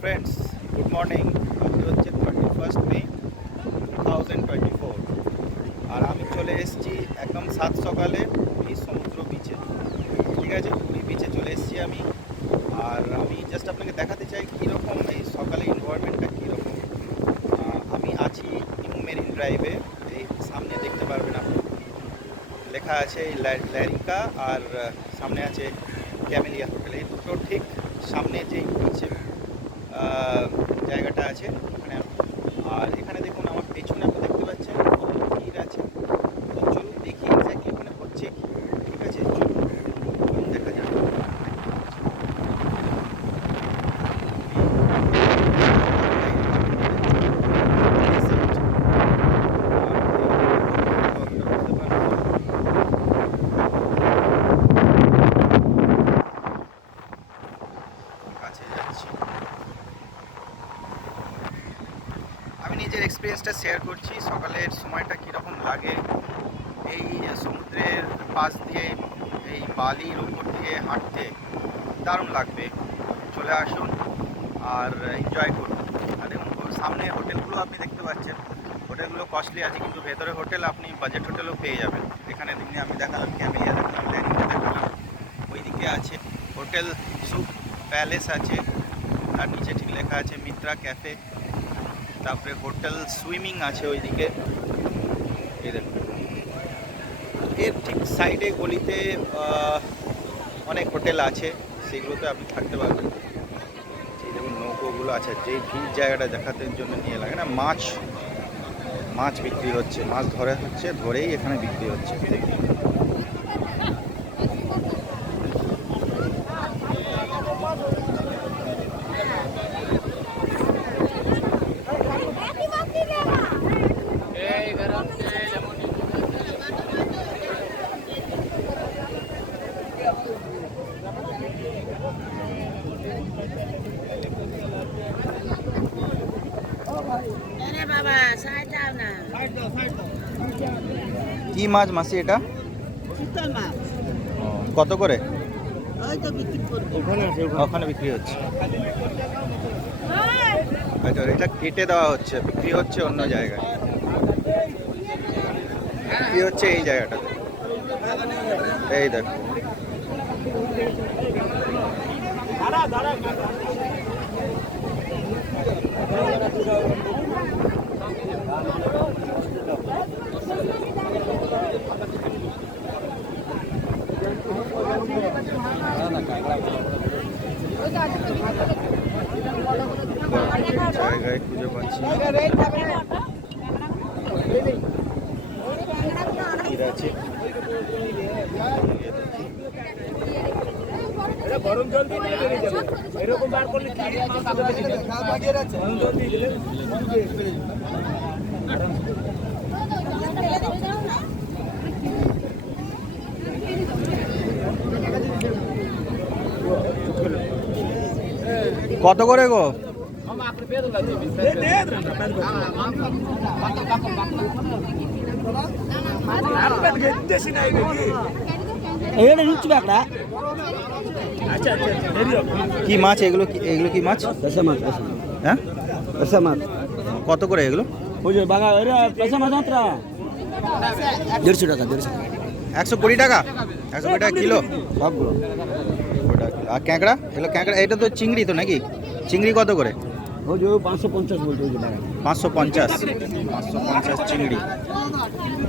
Friends, good morning. আজকে হচ্ছে 31 মে 2024 আর আমি চলে এসেছি একদম সাত সকালে এই সমুদ্র বিচে। ঠিক আছে, পুরী বিচে চলে এসেছি আমি। আর আমি জাস্ট আপনাকে দেখাতে চাই কীরকম এই সকালে এনভায়রনমেন্টটা কীরকম। আমি আছি নিউ মেরিন ড্রাইভে। এই সামনে দেখতে পারবেন আপনি, লেখা আছে ল্যারিকা আর সামনে আছে ক্যামেলিয়া হোটেল। এই দুটো ঠিক সামনে যেই বিচে জায়গাটা আছে ওখানে। আর এখানে দেখুন আমার পেছনে আপনি দেখতে পাচ্ছেন ভিড় আছে। তো চলুন দেখি এক্স্যাক্টলি ওখানে হচ্ছে কি। ঠিক আছে, চলুন দেখা যাক। কাছে যাচ্ছি, আমি নিজের এক্সপিরিয়েন্সটা শেয়ার করছি। সকালের সময়টা কীরকম লাগে এই সমুদ্রের পাশ দিয়ে, এই বালির উপর দিয়ে হাঁটতে দারুণ লাগবে। চলে আসুন আর এনজয় করুন। আর দেখুন সামনে হোটেলগুলো আপনি দেখতে পাচ্ছেন, হোটেলগুলো কস্টলি আছে কিন্তু ভেতরে হোটেল আপনি বাজেট হোটেলও পেয়ে যাবেন। এখানে দিনে আমি দেখালাম ক্যামেলিয়া, দেখালাম ল্যারিকা, দেখালাম ওইদিকে আছে হোটেল সুপ প্যালেস আছে, তার নিচে ঠিক লেখা আছে মিত্রা ক্যাফে। তারপরে হোটেল সুইমিং আছে ওইদিকে। এই দেখুন এর ঠিক সাইডে গলিতে অনেক হোটেল আছে, সেগুলোতে আপনি থাকতে পারবেন। এই দেখুন নৌকোগুলো আছে, যেই ভিড় জায়গাটা দেখাতে জন্য নিয়ে লাগে না। মাছ বিক্রি হচ্ছে, মাছ ধরে হচ্ছে, ধরেই এখানে বিক্রি হচ্ছে। দেখুন কি মাছ মাসি এটা? কত করে? ওখানে বিক্রি হচ্ছে। এটা কেটে দেওয়া হচ্ছে, বিক্রি হচ্ছে অন্য জায়গায়। বিক্রি হচ্ছে এই জায়গাটাতে। এই দেখো জায়গায় খুঁজে পাচ্ছি আছে। গরম জল দিয়ে এরকম বার করলে কত করে গো? কি মাছ এগুলো? এগুলো কি মাছ? হ্যাঁ, কত করে এগুলো? 150 টাকা। 120 টাকা? 120 টাকা কিলো সবগুলো? আর ক্যাঁকড়া? এগুলো ক্যাঁকড়া, এটা তো চিংড়ি তো নাকি? চিংড়ি কত করে? 550 বলতে। 550 চিংড়ি,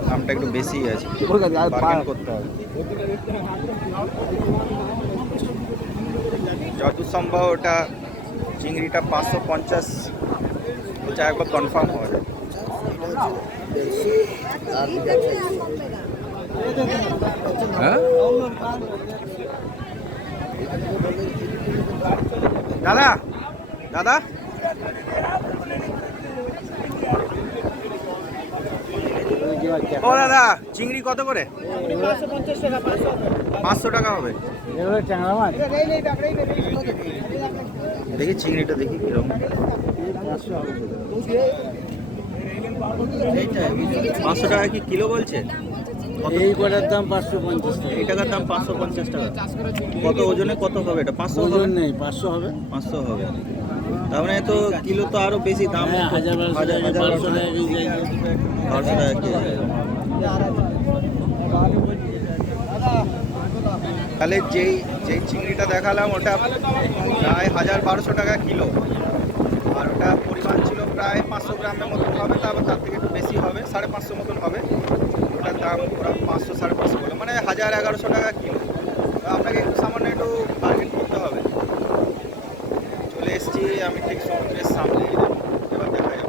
দামটা একটু বেশি আছে, বার্গেন করতে হবে। যত সম্ভব ওটা চিংড়িটা 550, ওটা একবার কনফার্ম হয়ে যায়। হ্যাঁ দাদা, দাদা ও দাদা, চিংড়ি কত করে? 500 টাকা হবে। দেখি চিংড়িটা দেখি কিরকম। 500 টাকা কি কিলো বলছে? এই কটার দাম 550 টাকা। এই টাকার দাম 550 টাকা। কত ওজনে কত হবে এটা? 500 ওজন নেই, 500 হবে। 500 হবে। তার মানে তো কিলো তো আরো বেশি দাম। হ্যাঁ, 1200 টাকা কেজি যায়। 1200 টাকা কেজি। তাহলে যেই যেই চিংড়িটা দেখালাম ওটা প্রায় 1200 টাকা কিলো, আর ওটা পরিমাণ ছিল প্রায় 500 গ্রামের মতন হবে, তারপর তার থেকে একটু বেশি হবে, 550 মতন হবে। ওটার দাম ওরা 500 550 বলে, মানে 1100 টাকা কিলো। তো আপনাকে একটু সামান্য একটু বার্গেন করতে হবে। চলে এসেছি আমি ঠিক সমুদ্রের সামনে, এবার দেখা যাবে।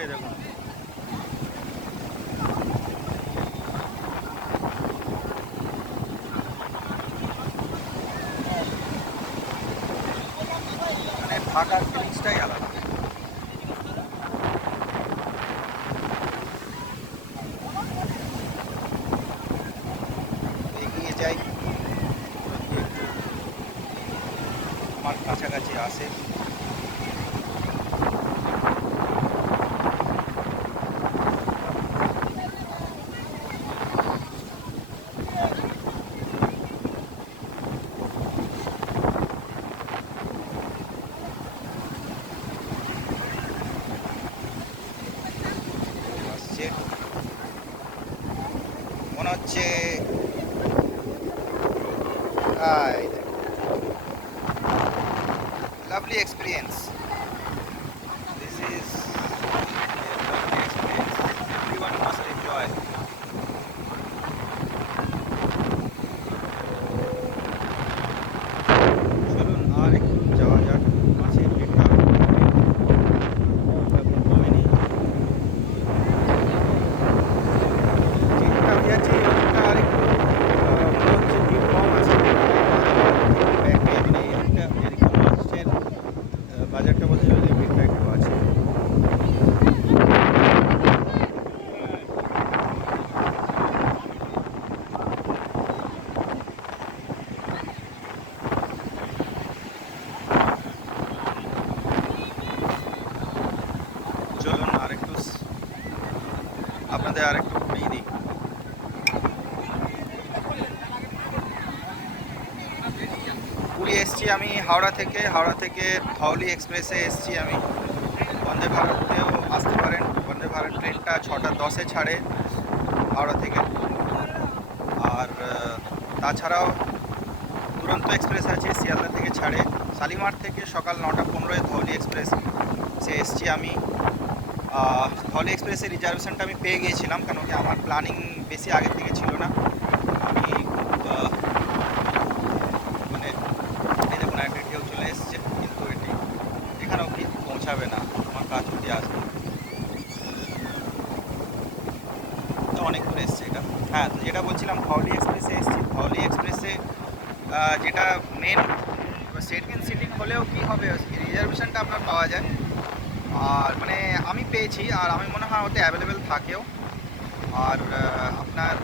এই দেখুন, মানে ঢাকার ফিলিংসটাই আলাদা। এগিয়ে যাই, যদি একটু আমার কাছাকাছি আসে। আসছে মনে হচ্ছে। Lovely experience, this is lovely experience, everyone must enjoy. চলুন আর একটু যাওয়া যাক, মাছের পেটটা এখন কমেনি। যেটা আমি আছি ওটা আর একটু মনে হচ্ছে ডিপ কম আছে। ব্যাগে মানে এদিকটা মাছের বাজারটা বলতে গেলে পেটটা একটু আছে। চলুন আর একটু আপনাদের আর একটু ঘুরিয়ে দিই। পুরী এসছি আমি হাওড়া থেকে ধওলি এক্সপ্রেসে এসছি আমি। বন্দে ভারতেও আসতে পারেন, বন্দে ভারত ট্রেনটা 6:10-এ ছাড়ে হাওড়া থেকে। আর তাছাড়াও দুরন্ত এক্সপ্রেস আছে, শিয়ালদা থেকে ছাড়ে। শালিমার থেকে সকাল 9:15-এ ধওলি এক্সপ্রেস সে এসছি আমি। ধওলি এক্সপ্রেসের রিজার্ভেশনটা আমি পেয়ে গিয়েছিলাম, কেন কি আমার প্ল্যানিং বেশি আগের থেকে ছিল না। আমি মানে এই দেখুন একটা ঢেউ চলে এসছে, কিন্তু এটি এখানে অবধি পৌঁছাবে না, আমার কাজ অবধি আসবে। তো অনেক দূরে এসছে এটা। হ্যাঁ, তো যেটা বলছিলাম ধওলি এক্সপ্রেসে এসছি। ধওলি এক্সপ্রেসে যেটা মেন সেকেন্ড সিটিং হলেও কি হবে, রিজার্ভেশনটা আপনার পাওয়া যায়। আর মানে আমি পেয়েছি, আর আমি মনে হয় ওতে অ্যাভেলেবেল থাকেও। আর আপনার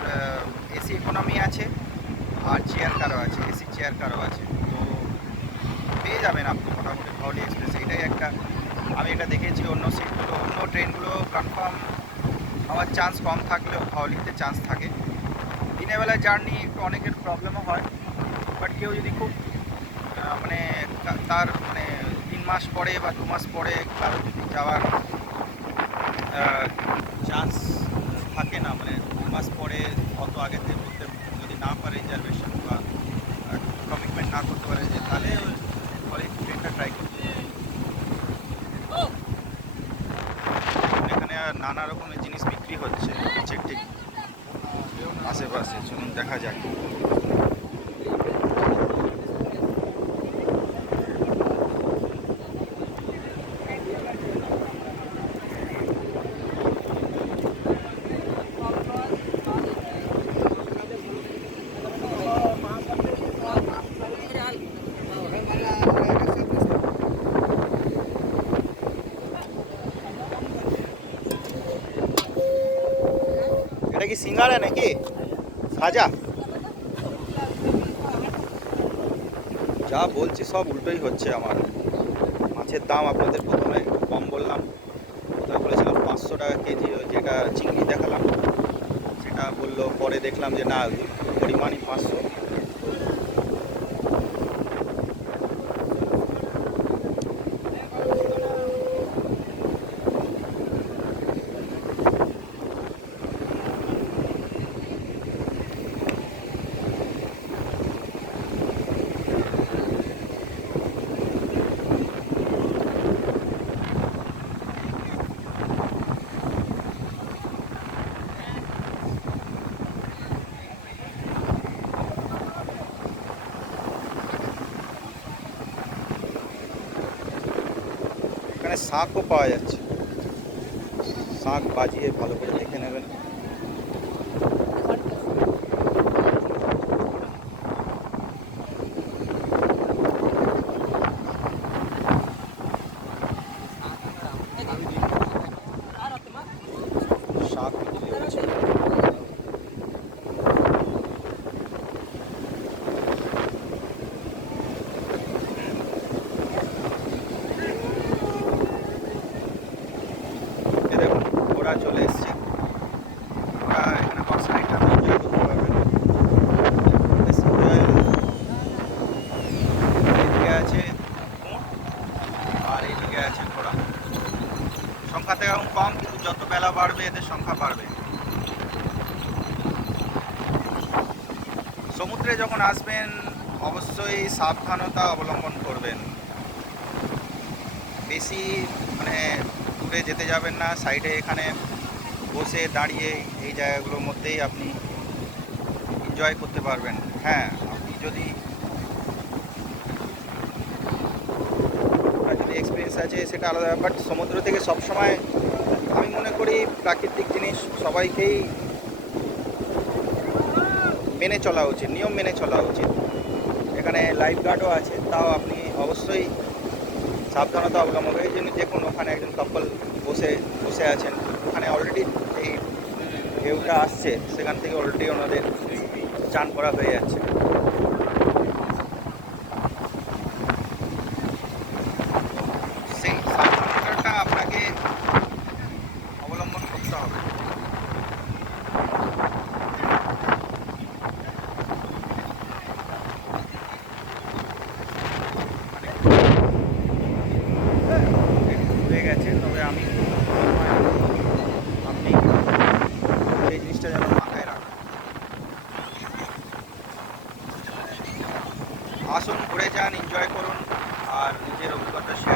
এসি ইকোনমি আছে, আর চেয়ার কারও আছে, এসি চেয়ার কারও আছে। তো পেয়ে যাবেন আপনি মোটামুটি ধওলি এক্সপ্রেস। এটাই একটা, আমি এটা দেখেছি অন্য সিটগুলো, অন্য ট্রেনগুলো কনফার্ম হওয়ার চান্স কম থাকলেও ধওলিতে চান্স থাকে। দিনের বেলায় জার্নি একটু অনেকের প্রবলেমও হয়, বাট কেউ যদি খুব মানে তার মানে 3 মাস পরে বা 2 মাস পরে কারো যদি যাওয়ার চান্স থাকে না, মানে 2 মাস পরে অত আগেতে করতে যদি না পারে রিজার্ভেশন বা কমিটমেন্ট না করতে পারে, যে তাহলে পরে ট্রেনটা ট্রাই করতে। এখানে নানা রকমের জিনিস বিক্রি হচ্ছে নিচের ঠিক আশেপাশে। চলুন দেখা যাক। এটা কি সিঙ্গারা নাকি? সাজা যা বলছি সব উল্টোই হচ্ছে আমার। মাছের দাম আপনাদের প্রথমে একটু কম বললাম, প্রথমে বলেছিলাম 500 টাকা কেজি, যেটা চিংড়ি দেখালাম সেটা বললো, পরে দেখলাম যে না পরিমাণই 500। এখানে শাকও পাওয়া যাচ্ছে, শাক বাজিয়ে ভালো করে দেখে নেবেন। শাক বিক্রি হচ্ছে। এ দেখুন ওরা চলে এসছে, ওরা এখানে বক্স রাইডটা এনজয় করতে পারবেন। বেশ enjoyable। এদিকে আছে উট আর এইদিকে আছে ঘোড়া। সংখ্যাতে এখন কম, কিন্তু যত বেলা বাড়বে এদের সংখ্যা বাড়বে। সমুদ্রে যখন আসবেন অবশ্যই সাবধানতা অবলম্বন করবেন। বেশি মানে দূরে যেতে যাবেন না, সাইডে এখানে বসে দাঁড়িয়ে এই জায়গাগুলোর মধ্যেই আপনি এনজয় করতে পারবেন। হ্যাঁ, আপনি যদি এক্সপিরিয়েন্স আছে সেটা আলাদা ব্যাপার। সমুদ্র থেকে সবসময় আমি মনে করি প্রাকৃতিক জিনিস সবাইকেই মেনে চলা উচিত, নিয়ম মেনে চলা উচিত। এখানে লাইফ গার্ডও আছে, তাও আপনি অবশ্যই সাবধানতা অবলম্বন করে। এই জন্য দেখুন ওখানে একজন কাপল বসে আছেন, ওখানে অলরেডি এই ঢেউটা আসছে, সেখান থেকে অলরেডি ওনাদের চান করা হয়ে যাচ্ছে। সেই সাবধানতাটা আপনাকে অবলম্বন করতে হবে। হয়ে গেছে, তবে আমি আপনি এই জিনিসটা যেন মাথায় রাখেন। আসুন, ঘুরে যান, এনজয় করুন আর নিজের অভিজ্ঞতা শেয়ার